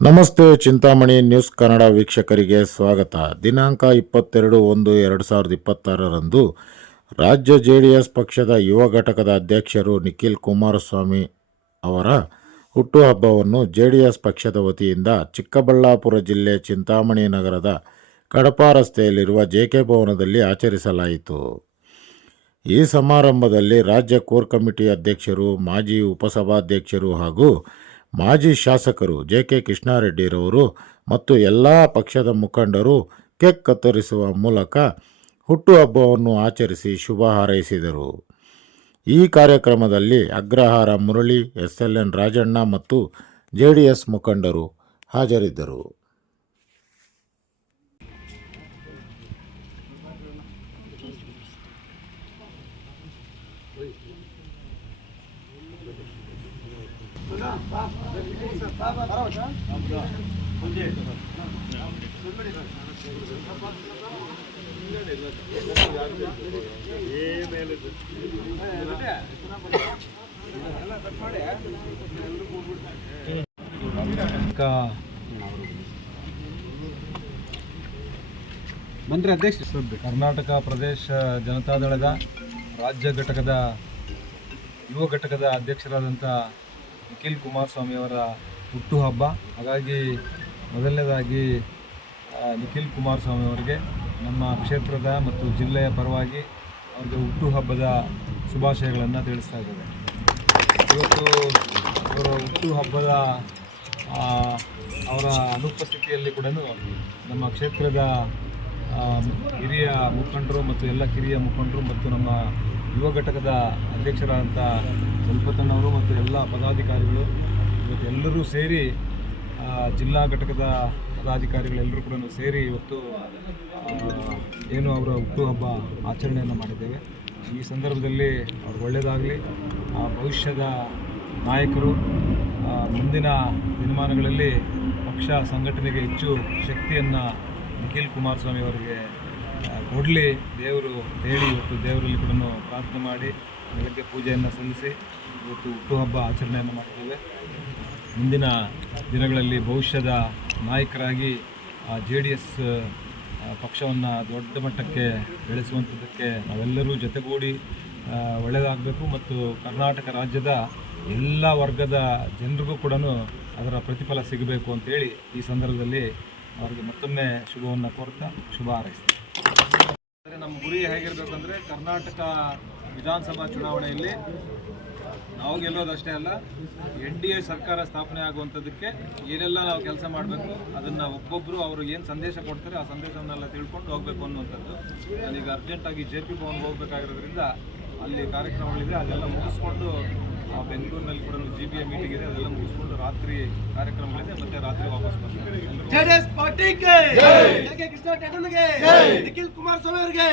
ನಮಸ್ತೆ ಚಿಂತಾಮಣಿ ನ್ಯೂಸ್ ಕನ್ನಡ ವೀಕ್ಷಕರಿಗೆ ಸ್ವಾಗತ. ದಿನಾಂಕ ಇಪ್ಪತ್ತೆರಡು ಒಂದು ಎರಡು ಸಾವಿರದ ಇಪ್ಪತ್ತಾರರಂದು ರಾಜ್ಯ ಜೆ ಡಿ ಎಸ್ ಪಕ್ಷದ ಯುವ ಘಟಕದ ಅಧ್ಯಕ್ಷರು ನಿಖಿಲ್ ಕುಮಾರಸ್ವಾಮಿ ಅವರ ಹುಟ್ಟುಹಬ್ಬವನ್ನು ಜೆ ಡಿ ಎಸ್ ಪಕ್ಷದ ವತಿಯಿಂದ ಚಿಕ್ಕಬಳ್ಳಾಪುರ ಜಿಲ್ಲೆ ಚಿಂತಾಮಣಿ ನಗರದ ಕಡಪ ರಸ್ತೆಯಲ್ಲಿರುವ ಜೆಕೆ ಭವನದಲ್ಲಿ ಆಚರಿಸಲಾಯಿತು. ಈ ಸಮಾರಂಭದಲ್ಲಿ ರಾಜ್ಯ ಕೋರ್ ಕಮಿಟಿ ಅಧ್ಯಕ್ಷರು, ಮಾಜಿ ಉಪಸಭಾಧ್ಯಕ್ಷರು ಹಾಗೂ ಮಾಜಿ ಶಾಸಕರು ಜೆ ಕೆ ಕೃಷ್ಣಾರೆಡ್ಡಿರವರು ಮತ್ತು ಎಲ್ಲ ಪಕ್ಷದ ಮುಖಂಡರು ಕೇಕ್ ಕತ್ತರಿಸುವ ಮೂಲಕ ಹುಟ್ಟುಹಬ್ಬವನ್ನು ಆಚರಿಸಿ ಶುಭ ಹಾರೈಸಿದರು. ಈ ಕಾರ್ಯಕ್ರಮದಲ್ಲಿ Agrahara Murali, S L N Rajanna ಮತ್ತು ಜೆ ಡಿ ಎಸ್ ಮುಖಂಡರು ಹಾಜರಿದ್ದರು. ಮಂತ್ರಿ ಅಧ್ಯಕ್ಷ. ಕರ್ನಾಟಕ ಪ್ರದೇಶ ಜನತಾದಳದ ರಾಜ್ಯ ಘಟಕದ ಯುವ ಘಟಕದ ಅಧ್ಯಕ್ಷರಾದಂಥ ನಿಖಿಲ್ ಕುಮಾರಸ್ವಾಮಿ ಅವರ ಹುಟ್ಟುಹಬ್ಬ ಹಾಗಾಗಿ ಮೊದಲನೇದಾಗಿ ನಿಖಿಲ್ ಕುಮಾರಸ್ವಾಮಿ ಅವರಿಗೆ ನಮ್ಮ ಕ್ಷೇತ್ರದ ಮತ್ತು ಜಿಲ್ಲೆಯ ಪರವಾಗಿ ಅವರಿಗೆ ಹುಟ್ಟುಹಬ್ಬದ ಶುಭಾಶಯಗಳನ್ನು ತಿಳಿಸ್ತಾ ಇದ್ದೇವೆ. ಇವತ್ತು ಅವರ ಹುಟ್ಟುಹಬ್ಬದ ಅವರ ಅನುಪಸ್ಥಿತಿಯಲ್ಲಿ ಕೂಡ ನಮ್ಮ ಕ್ಷೇತ್ರದ ಹಿರಿಯ ಮುಖಂಡರು ಮತ್ತು ಎಲ್ಲ ಕಿರಿಯ ಮುಖಂಡರು ಮತ್ತು ನಮ್ಮ ಯುವ ಘಟಕದ ಅಧ್ಯಕ್ಷರಾದಂಥ ಸ್ವಲ್ಪತಣ್ಣವರು ಮತ್ತು ಎಲ್ಲ ಪದಾಧಿಕಾರಿಗಳು ಇವತ್ತು ಎಲ್ಲರೂ ಸೇರಿ ಆ, ಜಿಲ್ಲಾ ಘಟಕದ ಪದಾಧಿಕಾರಿಗಳೆಲ್ಲರೂ ಕೂಡ ಸೇರಿ ಇವತ್ತು ಆ, ಏನು ಅವರ ಹುಟ್ಟುಹಬ್ಬ ಆಚರಣೆಯನ್ನು ಮಾಡಿದ್ದೇವೆ. ಈ ಸಂದರ್ಭದಲ್ಲಿ ಅವ್ರು ಒಳ್ಳೆಯದಾಗಲಿ ಭವಿಷ್ಯದ ನಾಯಕರು ಮುಂದಿನ ದಿನಮಾನಗಳಲ್ಲಿ ಪಕ್ಷ ಸಂಘಟನೆಗೆ ಹೆಚ್ಚು ಶಕ್ತಿಯನ್ನು ನಿಖಿಲ್ ಕುಮಾರಸ್ವಾಮಿ ಅವರಿಗೆ ಕೊಡಲಿ. ದೇವರು ಹೇಳಿ ಇವತ್ತು ದೇವರಲ್ಲಿ ಕೂಡ ಪ್ರಾರ್ಥನೆ ಮಾಡಿ. ಬೆಳಗ್ಗೆ ಪೂಜೆಯನ್ನು ಸಲ್ಲಿಸಿ ಇವತ್ತು ಹುಟ್ಟುಹಬ್ಬ ಆಚರಣೆಯನ್ನು ಮಾಡ್ತೇವೆ. ಮುಂದಿನ ದಿನಗಳಲ್ಲಿ ಭವಿಷ್ಯದ ನಾಯಕರಾಗಿ ಜೆ ಡಿ ಎಸ್ ಪಕ್ಷವನ್ನು ದೊಡ್ಡ ಮಟ್ಟಕ್ಕೆ ಬೆಳೆಸುವಂಥದ್ದಕ್ಕೆ ನಾವೆಲ್ಲರೂ ಜೊತೆಗೂಡಿ ಒಳ್ಳೆಯದಾಗಬೇಕು ಮತ್ತು ಕರ್ನಾಟಕ ರಾಜ್ಯದ ಎಲ್ಲ ವರ್ಗದ ಜನರಿಗೂ ಕೂಡ ಅದರ ಪ್ರತಿಫಲ ಸಿಗಬೇಕು ಅಂತೇಳಿ ಈ ಸಂದರ್ಭದಲ್ಲಿ ಅವರಿಗೆ ಮತ್ತೊಮ್ಮೆ ಶುಭವನ್ನು ಕೋರ್ತಾ ಶುಭ ಹಾರೈಸ್ತೀನಿ. ನಮ್ಮ ಗುರಿ ಹೇಗಿರಬೇಕಂದ್ರೆ ಕರ್ನಾಟಕ ವಿಧಾನಸಭಾ ಚುನಾವಣೆಯಲ್ಲಿ ನಾವು ಗೆಲ್ಲೋದಷ್ಟೇ ಅಲ್ಲ ಎನ್ ಡಿ ಎ ಸರ್ಕಾರ ಸ್ಥಾಪನೆ ಆಗುವಂಥದ್ದಕ್ಕೆ ಏನೆಲ್ಲ ನಾವು ಕೆಲಸ ಮಾಡಬೇಕು ಅದನ್ನು ಒಬ್ಬೊಬ್ಬರು ಅವರು ಏನು ಸಂದೇಶ ಕೊಡ್ತಾರೆ ಆ ಸಂದೇಶವನ್ನೆಲ್ಲ ತಿಳ್ಕೊಂಡು ಹೋಗಬೇಕು ಅನ್ನುವಂಥದ್ದು. ನಾನೀಗ ಅರ್ಜೆಂಟಾಗಿ ಜೆ ಪಿ ಭವನ್ಗೆ ಹೋಗಬೇಕಾಗಿರೋದ್ರಿಂದ ಅಲ್ಲಿ ಕಾರ್ಯಕ್ರಮಗಳಿದೆ ಅದೆಲ್ಲ ಮುಗಿಸ್ಕೊಂಡು ಆ ಬೆಂಗಳೂರಿನಲ್ಲಿ ಕೂಡ ಜಿ ಬಿ ಎ ಮೀಟಿಂಗ್ ಇದೆ ಅದೆಲ್ಲ ಮುಗಿಸ್ಕೊಂಡು ರಾತ್ರಿ ಕಾರ್ಯಕ್ರಮಗಳಿದೆ ಮತ್ತೆ ರಾತ್ರಿ ವಾಪಸ್ ಬರ್ತೀವಿ. ಕೃಷ್ಣ ನಿಖಿಲ್ ಕುಮಾರಸ್ವಾಮಿ ಅವರಿಗೆ?